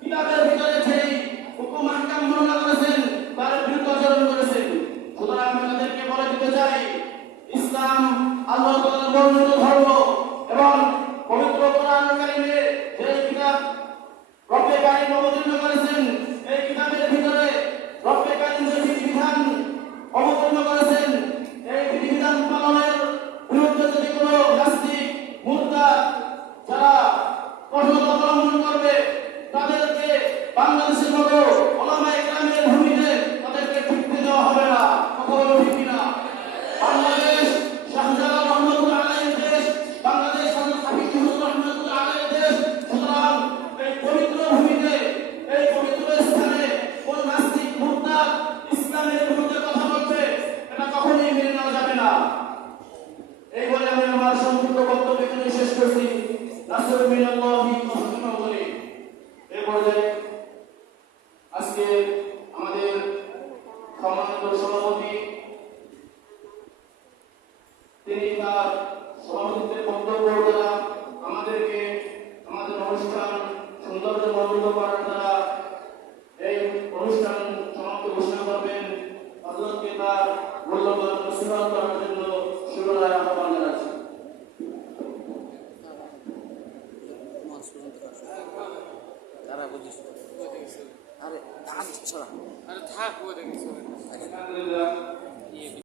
কিতাবের ভিতরে সেই হুকুম আহকাম বর্ণনা করেছেন তার বিরুদ্ধে হলো ওলামায়ে কেরামের ভূমিতে তাদেরকে ঠিকতে দেওয়া হবে না। কথা বলো ঠিক কিনা? বাংলাদেশ শাহজালাল রহমাতুল্লাহ আলাইহির দেশ, বাংলাদেশ হযরত হাফিজ হুজুর রহমাতুল্লাহ আলাইহির দেশ। সুতরাং এই পবিত্র ভূমিতে, এই পবিত্র স্থানে কোন নাস্তিক মুরতাদ ইসলামের বিরুদ্ধে কথা বলছে, এটা কখনোই মেনে নেওয়া যাবে না। এই বলে আমি আমার সংক্ষিপ্ত বক্তব্য এখানে শেষ করছি। নাসরুল মিনাল্লাহি ওয়া ফাতহুন করিম। এই পর্যায়ে আজকে আমাদের সম্মানিত সভাপতি তিনি তার সভাপতিত্বের বক্তব্য দ্বারা আমাদেরকে আমাদের অনুষ্ঠান সৌন্দর্যমণ্ডিত করার দ্বারা এই অনুষ্ঠান সমাপ্ত ঘোষণা করবেন। হযরতকে তার মূল্যবান নসিহত করার জন্য শুভেচ্ছা আহ্বান জানাচ্ছি। আরে থাক, ও দেখি।